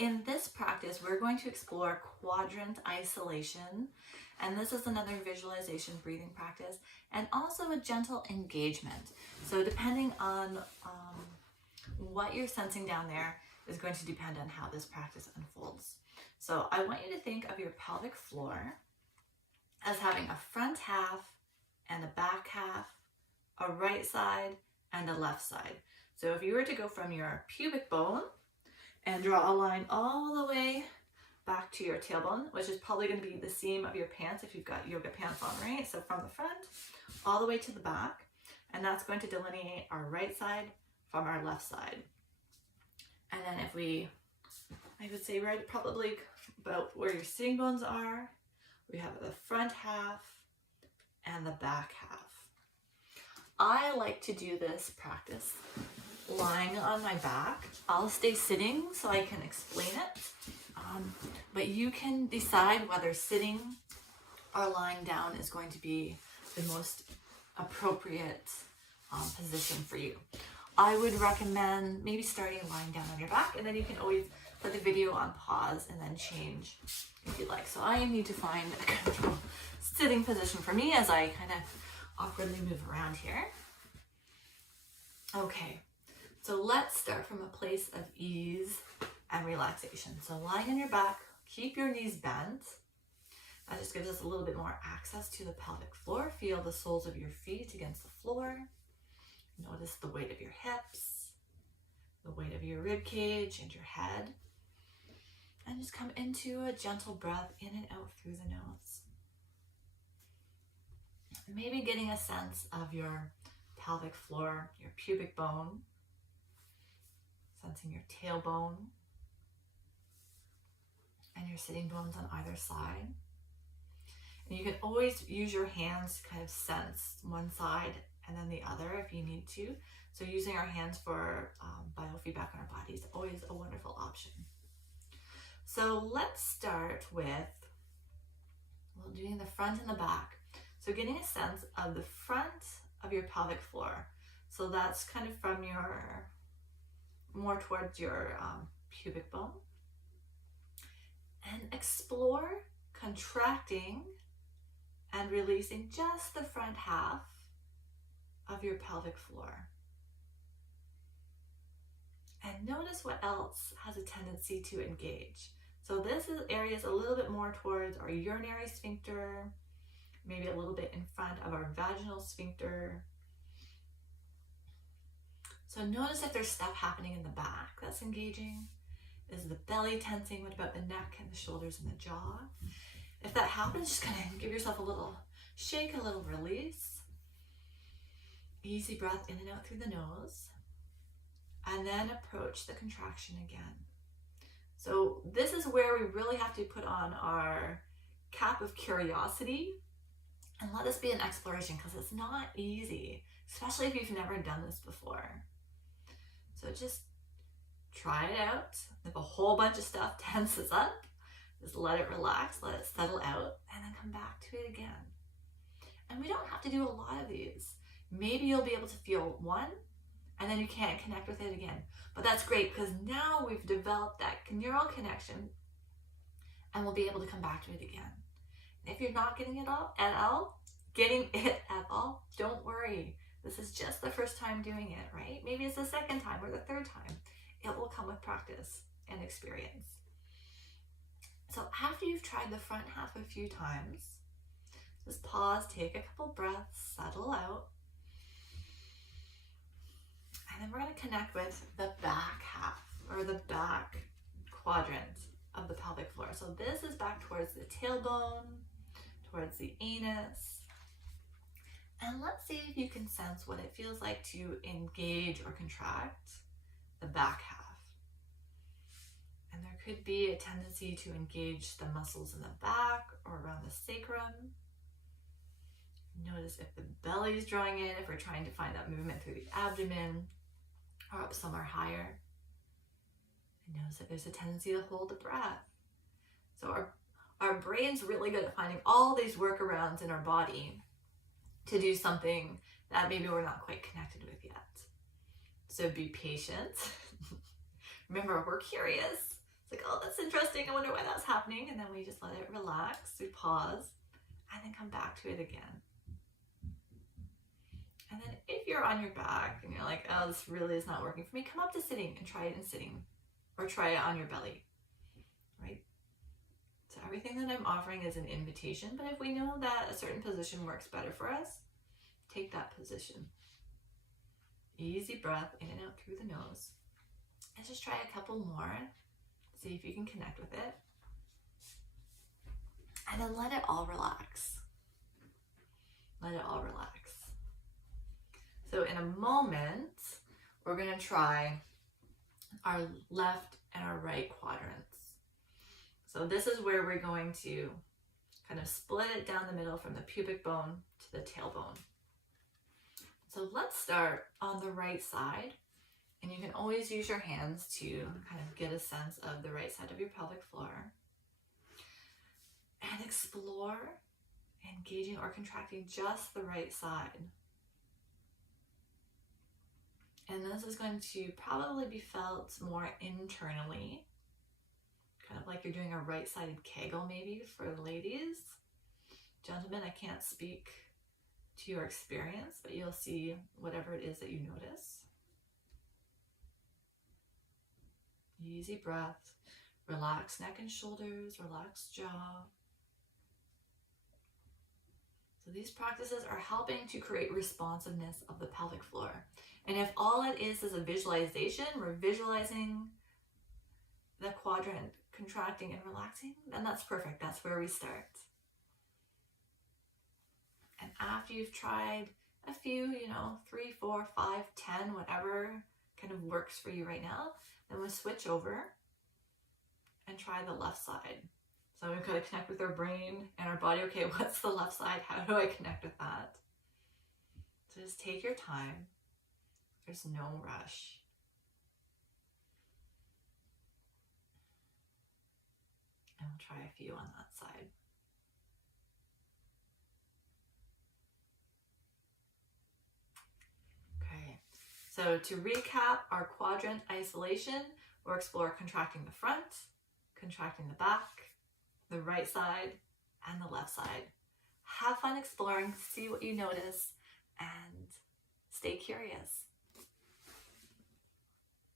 In this practice, we're going to explore quadrant isolation, and this is another visualization breathing practice, and also a gentle engagement. So depending on what you're sensing down there is going to depend on how this practice unfolds. So I want you to think of your pelvic floor as having a front half and a back half, a right side and a left side. So if you were to go from your pubic bone and draw a line all the way back to your tailbone, which is probably going to be the seam of your pants if you've got yoga pants on, right? So from the front all the way to the back, and that's going to delineate our right side from our left side. And then if I would say right probably about where your sitting bones are, we have the front half and the back half. I like to do this practice lying on my back. I'll stay sitting so I can explain it, but you can decide whether sitting or lying down is going to be the most appropriate position for you. I would recommend maybe starting lying down on your back, and then you can always put the video on pause and then change if you'd like. So I need to find a comfortable sitting position for me as I kind of awkwardly move around here. Okay. So let's start from a place of ease and relaxation. So lying on your back, keep your knees bent. That just gives us a little bit more access to the pelvic floor. Feel the soles of your feet against the floor. Notice the weight of your hips, the weight of your rib cage and your head. And just come into a gentle breath in and out through the nose. Maybe getting a sense of your pelvic floor, your pubic bone, sensing your tailbone and your sitting bones on either side. And you can always use your hands to kind of sense one side and then the other if you need to. So using our hands for biofeedback on our body is always a wonderful option. So let's start with doing the front and the back. So getting a sense of the front of your pelvic floor. So that's kind of from your, more towards your pubic bone. And explore contracting and releasing just the front half of your pelvic floor. And notice what else has a tendency to engage. So this area is a little bit more towards our urinary sphincter, maybe a little bit in front of our vaginal sphincter. So notice if there's stuff happening in the back that's engaging. Is the belly tensing? What about the neck and the shoulders and the jaw? If that happens, just kind of give yourself a little shake, a little release. Easy breath in and out through the nose. And then approach the contraction again. So this is where we really have to put on our cap of curiosity and let this be an exploration, because it's not easy, especially if you've never done this before. So just try it out. If a whole bunch of stuff tenses up, just let it relax, let it settle out, and then come back to it again. And we don't have to do a lot of these. Maybe you'll be able to feel one, and then you can't connect with it again. But that's great, because now we've developed that neural connection, and we'll be able to come back to it again. And if you're not getting it at all, don't worry. This is just the first time doing it, right? Maybe it's the second time or the third time. It will come with practice and experience. So after you've tried the front half a few times, just pause, take a couple breaths, settle out. And then we're going to connect with the back half, or the back quadrant of the pelvic floor. So this is back towards the tailbone, towards the anus. And let's see if you can sense what it feels like to engage or contract the back half. And there could be a tendency to engage the muscles in the back or around the sacrum. Notice if the belly is drawing in, if we're trying to find that movement through the abdomen or up somewhere higher. And notice if there's a tendency to hold the breath. So our brain's really good at finding all these workarounds in our body to do something that maybe we're not quite connected with yet. So be patient. Remember, we're curious. It's like, oh, that's interesting. I wonder why that's happening. And then we just let it relax. We pause and then come back to it again. And then if you're on your back and you're like, oh, this really is not working for me, come up to sitting and try it in sitting, or try it on your belly, right? So everything that I'm offering is an invitation, but if we know that a certain position works better for us, take that position. Easy breath in and out through the nose. And just try a couple more. See if you can connect with it. And then let it all relax. Let it all relax. So in a moment, we're going to try our left and our right quadrants. So this is where we're going to kind of split it down the middle from the pubic bone to the tailbone. So let's start on the right side. And you can always use your hands to kind of get a sense of the right side of your pelvic floor. And explore engaging or contracting just the right side. And this is going to probably be felt more internally, kind of like you're doing a right-sided Kegel maybe for the ladies. Gentlemen, I can't speak to your experience, but you'll see whatever it is that you notice. Easy breath, relax neck and shoulders, relax jaw. So these practices are helping to create responsiveness of the pelvic floor. And if all it is a visualization, we're visualizing the quadrant contracting and relaxing, then that's perfect. That's where we start. And after you've tried a few, 3, 4, 5, 10, whatever kind of works for you right now, then we'll switch over and try the left side. So we've got to connect with our brain and our body. Okay, what's the left side? How do I connect with that? So just take your time. There's no rush. And we'll try a few on that side. Okay, so to recap our quadrant isolation, we'll explore contracting the front, contracting the back, the right side, and the left side. Have fun exploring, see what you notice, and stay curious.